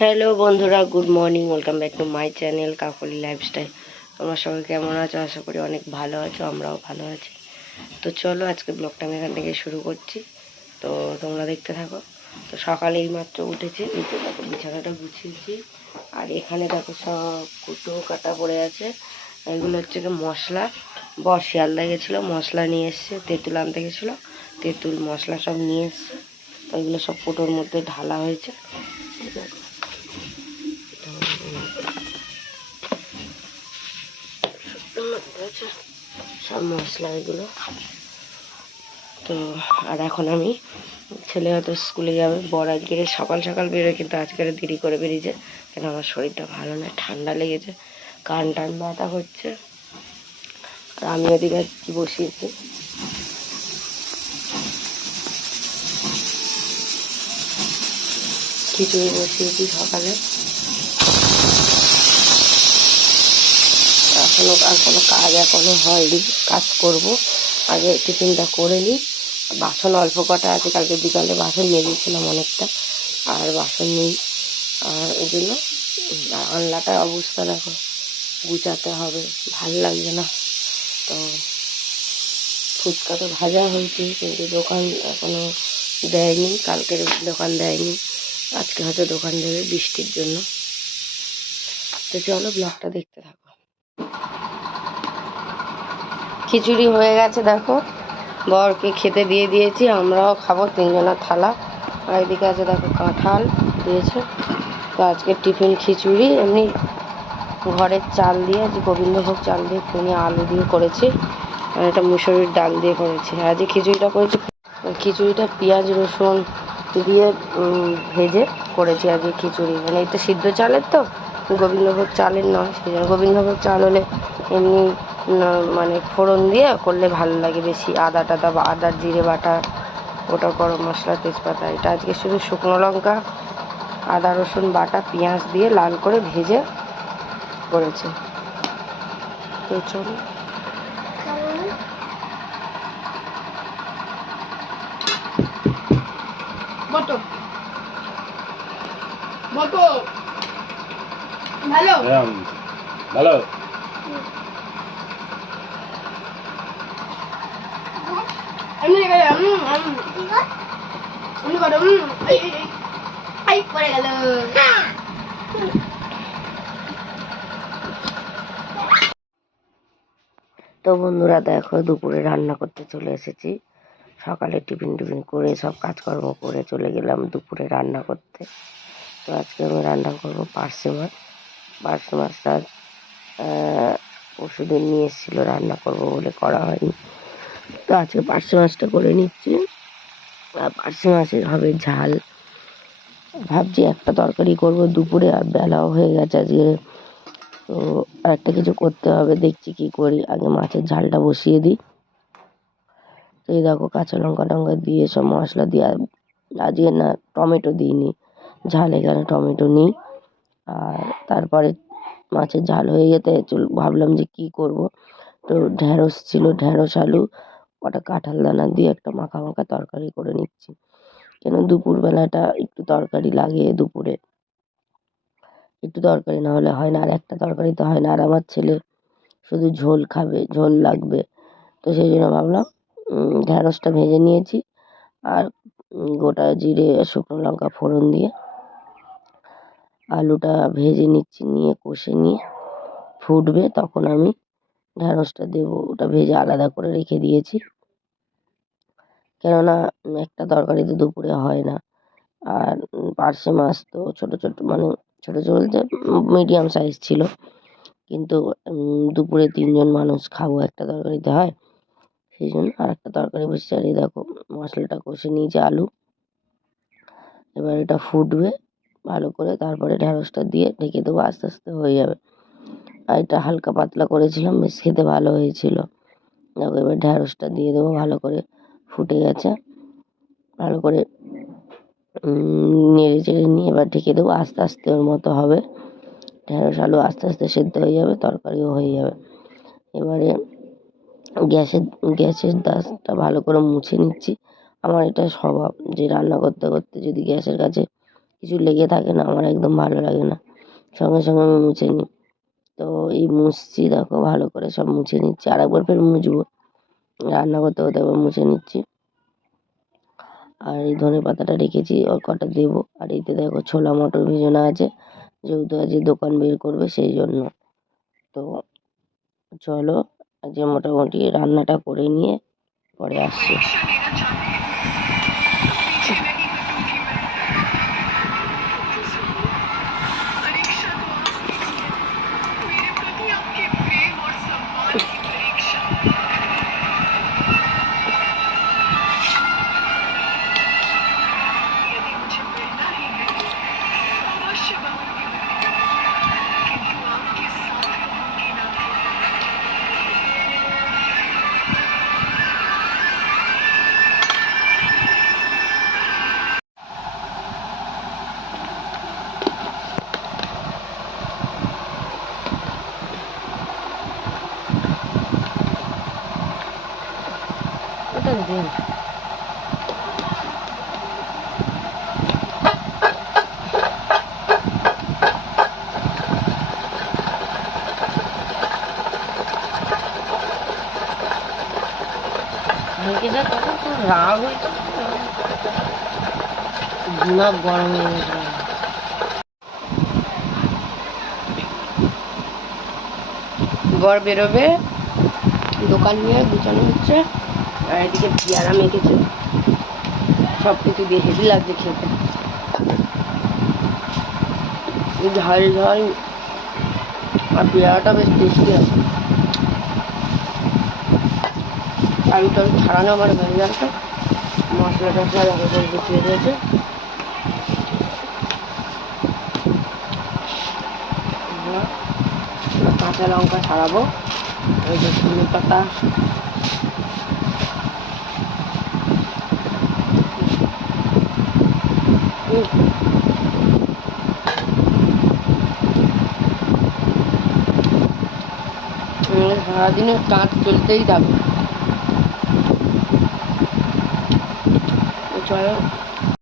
Hello বন্ধুরা good morning welcome back to my channel Kakoli lifestyle তোমরা সবাই কেমন আছো? আশা করি অনেক ভালো আছো, আমরাও ভালো আছি। তো চলো, আজকে ব্লগটা আমি এখান থেকে শুরু করছি। তো তোমরা দেখতে থাকো। তো সকালে এই মাত্র উঠেছি উঠে দেখো, বিছানাটা গুছিয়েছি। আর এখানে দেখো, সব কুটো কাটা পড়ে আছে। এগুলো হচ্ছে কি মশলা। বর শিয়ালদা গেছিল, মশলা নিয়ে এসছে, তেঁতুল আনতে গেছিল। তেঁতুল, মশলা সব নিয়ে এসছে। তো এগুলো সব কুটোর মধ্যে ঢালা হয়েছে। দেখো আছে সব মশলা এগুলো। তো, আর এখন আমি ছেলে হয়তো স্কুলে যাবে বড় আজকে সকাল সকাল বেরোয়, কিন্তু আজকে দেরি করে বেরিয়েছে, কেন আমার শরীরটা ভালো না ঠান্ডা লেগেছে, কান টান ব্যথা হচ্ছে। আর আমি ওদিকে কি বসিয়েছি। খিচুড়ি বসিয়েছি সকালে। এখনও আর কোনো কাজ এখনও হয়নি। কাজ করব। আগে টিফিনটা করে নিই। বাসন অল্প কটা আছে, কালকে বিকালে বাসন মেজেছিলাম অনেকটা। আর বাসন নেই। আর ওই জন্য আনলাটার অবস্থা দেখো, গুছাতে হবে। ভালো লাগছে না। তো ফুচকা তো ভাজা হয়েছে, কিন্তু দোকান এখনও দেয়নি। কালকের দোকান দেয়নি। আজকে হয়তো দোকান দেবে বৃষ্টির জন্য। তো চলো ব্লগটা দেখতে থাকো। খিচুড়ি হয়ে গেছে, দেখো। বরকে খেতে দিয়ে দিয়েছি, আমরাও খাব তিনজনের থালা। আর এদিকে আছে, দেখো, কাঁঠাল দিয়েছে। তো আজকে টিফিন খিচুড়ি, এমনি ঘরের চাল দিয়ে, যে গোবিন্দভোগ চাল দিয়ে খুনি আলু দিয়ে করেছি, আর এটা মুসুরির ডাল দিয়ে করেছি। আর যে খিচুড়িটা করেছি, খিচুড়িটা পেঁয়াজ, রসুন দিয়ে ভেজে করেছি আজকে খিচুড়ি। মানে এটা সিদ্ধ চালের তো, গোবিন্দভোগ চালের নয়, সেই জন্য গোবিন্দভোগ চাল হলে এমনি মানে ফোড়ন দিয়ে করলে ভালো লাগে বেশি। আদা টাদা বা আদা জিরে বাটা ওটা গরম মশলা তেজপাতা। এটা আজকে শুধু শুকনো লঙ্কা আদা রসুন বাটা পেঁয়াজ দিয়ে লাল করে ভেজে করেছে। তো চলো। বটো। বটো। ভালো? ভালো। তো বন্ধুরা দেখো, দুপুরে রান্না করতে চলে এসেছি। সকালে টিফিন টিফিন করে, সব কাজকর্ম করে চলে গেলাম দুপুরে রান্না করতে। তো আজকে আমি রান্না করব পার্সে মাছ। পার্সে মাছটা পরশুদিন নিয়ে এসেছিল, রান্না করব বলে করা হয়নি। তো আজকে পার্সে মাছটা করে নিচ্ছি। আর পার্সে মাছের হবে ঝাল। ভাবছি একটা তরকারি করব দুপুরে আর বেলাও হয়ে গেছে আজকে। তো আরেকটা কিছু করতে হবে, দেখছি কি করি। আগে মাছের ঝালটা বসিয়ে দিই। তো এই দেখো কাঁচা লঙ্কা টঙ্কা দিয়ে সব মশলা দিয়ে আজকে না টমেটো দিইনি। ঝাল এখানে টমেটো নিই। আর তারপরে মাছের ঝাল হয়ে যেতে চল ভাবলাম যে কি করব। তো ঢ্যাঁড়স ছিল ঢ্যাঁড়স আলু কটা কাঁঠাল দানা দিয়ে একটা মাখা মাখা তরকারি করে নিচ্ছি। কেন দুপুরবেলাটা একটু তরকারি লাগে দুপুরে একটু তরকারি না হলে হয় না, আর একটা তরকারি তো হয় না। আর আমার ছেলে শুধু ঝোল খাবে, ঝোল লাগবে। তো সেই জন্য ভাবলাম ঢ্যাঁড়সটা ভেজে নিয়েছি আর গোটা জিরে, শুকনো লঙ্কা ফোড়ন দিয়ে আলুটা ভেজে নিচ্ছি, নিয়ে কষে নিয়ে ফুটবে। তখন আমি ঢ্যাঁড়সটা দেবো, ওটা ভেজে আলাদা করে রেখে দিয়েছি। কেননা একটা তরকারি তো দুপুরে হয় না। আর পার্শে মাছ তো ছোটো ছোটো মানে ছোটো ছোটো বলতে মিডিয়াম সাইজ ছিল। কিন্তু দুপুরে তিনজন মানুষ খাব একটা তরকারিতে হয়। সেই জন্য আর একটা তরকারি বসে এই দেখো, মশলাটা কষে নিয়েছি আলু। এবার এটা ফুটবে ভালো করে, তারপরে ঢ্যাঁড়সটা দিয়ে ঢেকে দেবো, আস্তে আস্তে হয়ে যাবে। আর এটা হালকা পাতলা করেছিলাম, বেশ খেতে ভালো হয়েছিল। দেখো, এবার ঢ্যাঁড়সটা দিয়ে দেবো ভালো করে। ফুটে গেছে। ভালো করে নেড়ে চেড়ে নিয়ে এবার ঢেকে দেবো। আস্তে আস্তে ওর মতো হবে। ঢ্যাঁড়স আলু আস্তে আস্তে সেদ্ধ হয়ে যাবে, তরকারিও হয়ে যাবে। এবারে গ্যাসের গ্যাসের দাসটা ভালো করে মুছে নিচ্ছি। আমার এটা স্বভাব যে রান্না করতে করতে যদি গ্যাসের কাছে কিছু লেগে থাকে না, আমার একদম ভালো লাগে না। সঙ্গে সঙ্গে আমি মুছে নিই। তো এই মুছছি, দেখো, ভালো করে সব মুছে নিচ্ছি। আর একবার ফের মুছবো। রান্না করতে করতে একবার মুছে নিচ্ছি। আর এই ধনে পাতাটা রেখেছি, ওর কটা দেবো। আর এতে দেখো ছোলা মটর ভেজানো আছে, যেহেতু আজকে দোকান বের করবে সেই জন্য। তো চলো, আজকে মোটামুটি রান্নাটা করে নিয়ে পরে আসছি। ওটা দিন রাগ হয়েছে দিমাগ গরম হয়ে বর বেরোবে দোকান নিয়ে গুছানো হচ্ছে। আর এদিকে পেয়ারা মেখেছে। সব কিছু দিয়ে হেভি লাগছে খেতে। ঝাল ঝাল, আর পেয়ারাটা বেশ টেস্টি আছে আমি তো ছাড়ানো আমার হয়ে মশলা টশলা দেখো সব গুছিয়ে দিয়েছে। কাঁচা লঙ্কা ছাড়াবো। এই যে ধনে পাতা উম, সারাদিনে কাজ চলতেই থাকবে চলো